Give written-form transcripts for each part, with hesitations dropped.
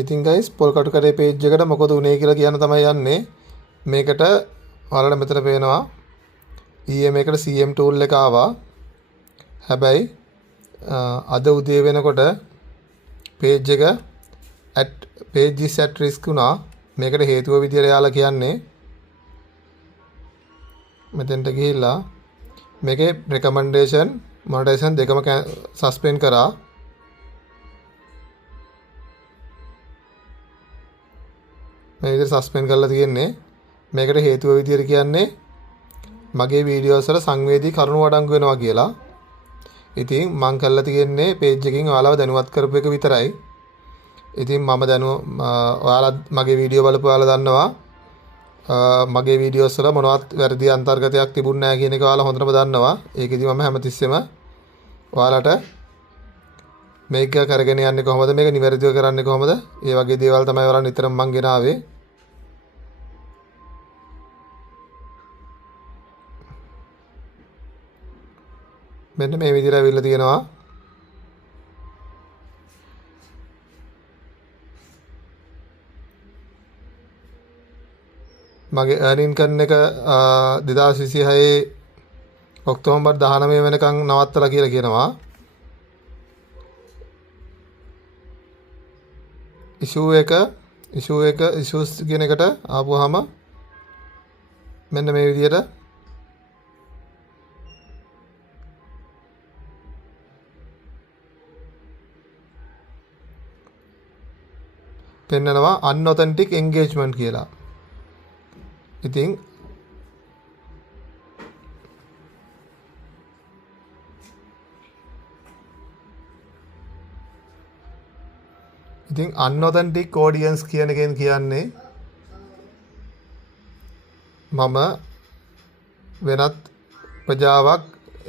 ඉතින් guys පොල් කටු කරේ page එකට මොකද උනේ කියලා කියන්න තමයි යන්නේ. මේකට ඔයාලට මෙතන පේනවා ඊයේ මේකට CM tool එක ආවා. හැබැයි අද උදේ වෙනකොට page එක page is at risk වුණා. මේකට හේතුව විදියට යාලා කියන්නේ මෙතෙන්ට ගිහිල්ලා මේකේ recommendation monetization දෙකම suspend කරා. මේ විදිහට සස්පෙන්ඩ් කරලා තියෙන්නේ. මේකට හේතුව විදියට කියන්නේ මගේ වීඩියෝස් වල සංවේදී කරුණු අඩංගු වෙනවා කියලා. ඉතින් මම කරලා තියෙන්නේ page එකකින් ඔයාලව දැනුවත් කරපු එක විතරයි. ඉතින් මම ඔයාලා මගේ වීඩියෝ බලපු ඔයාලා දන්නවා මගේ වීඩියෝස් වල මොනවත් වැරදි අන්තර්ගතයක් තිබුණ නැහැ කියන එක ඔයාලා හොඳටම දන්නවා. ඒකෙදි මම හැමතිස්සෙම ඔයාලට මේක කරගෙන යන්නේ කොහොමද, මේක නිවැරදිව කරන්නේ කොහොමද, ඒ වගේ දේවල් තමයි ඔයාලා නිතරම මං ගෙනාවේ. මෙන්න මේ විදිහට අවිල්ල තියෙනවා. මගේ earning කරන එක 2026 ඔක්තෝබර් 19 වෙනකන් නවත්තලා කියලා කියනවා. issues කියන එකට ආපුවාම මෙන්න මේ විදිහට පෙන්නනවා unauthentic engagement කියලා. ඉතින් unauthentic audience කියන එකෙන් කියන්නේ මම වෙනත් ප්‍රජාවක්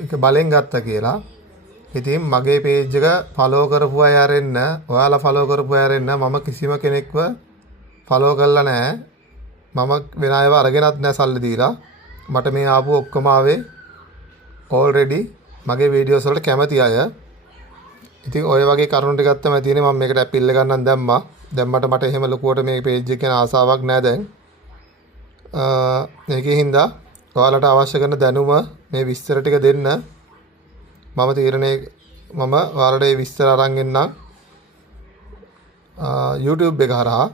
එක බලෙන් ගත්තා කියලා. ඉතින් මගේ page එක follow කරපු අය ආරෙන්න, ඔයාලා follow කරපු අය ආරෙන්න මම කිසිම කෙනෙක්ව follow කරලා නැහැ. මම වෙන අයව අරගෙනත් නැහැ සල්ලි දීලා. මට මේ ආපු ඔක්කොම ආවේ already මගේ videos වලට කැමති අය. ඉතින් ඔය වගේ කරුණු ටිකක් තමයි තියෙන්නේ. මම මේකට appeal එක ගන්නන් දැම්මා. දැම්මට මට එහෙම ලොකුවට මේ page එක ගැන ආසාවක් නැහැ දැන්. ඒකේ හින්දා ඔයාලට අවශ්‍ය කරන දැනුම මේ විස්තර ටික දෙන්න මම ඔයාලට මේ විස්තර අරන් එන්නම් YouTube එක හරහා.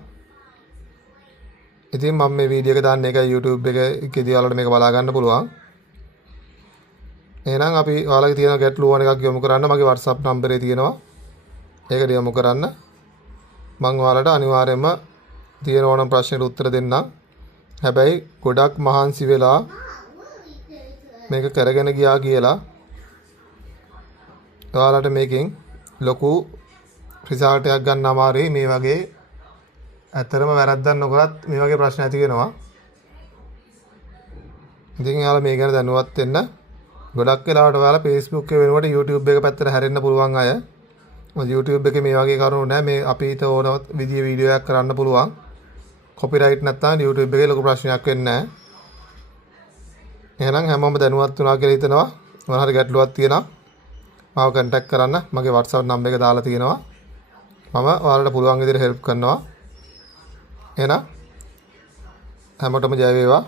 ඉතින් මම මේ වීඩියෝ එක දාන්න එකයි YouTube එකේදී ඔයාලට මේක බලා ගන්න පුළුවන්. එහෙනම් අපි ඔයාලගේ තියෙන ගැටලු ඕන එකක් යොමු කරන්න මගේ WhatsApp නම්බරේ තියෙනවා. ඒකට යොමු කරන්න. මම ඔයාලට අනිවාර්යයෙන්ම තියෙන ඕනම ප්‍රශ්නෙට උත්තර දෙන්නම්. හැබැයි ගොඩක් මහන්සි වෙලා මේක කරගෙන ගියා කියලා ඔයාලට මේකෙන් ලොකු රිසල්ට් එකක් ගන්න අමාරුයි. මේ වගේ ඇත්තරම වැරද්දක් නොකරත් මේ වගේ ප්‍රශ්න ඇති වෙනවා. ඉතින් ඔයාලා මේ ගැන දැනුවත් වෙන්න. ගොඩක් වෙලාවට ඔයාලා Facebook එක වෙනුවට YouTube එක පැත්තට හැරෙන්න පුළුවන් අය. මොකද YouTube එකේ මේ වගේ කරුණු නැහැ. මේ අපිට ඕන විදිහේ වීඩියෝ එකක් කරන්න පුළුවන්. copyright නැත්නම් YouTube එකේ ලොකු ප්‍රශ්නයක් වෙන්නේ නැහැ. එහෙනම් හැමෝම දැනුවත් වුණා කියලා හිතනවා. මොන හරි ගැටලුවක් තියෙනවා මාව contact කරන්න. මගේ WhatsApp නම්බර එක දාලා තියෙනවා. මම ඔයාලට පුළුවන් විදිහට help කරනවා. එහෙනම් හැමෝටම ජය වේවා.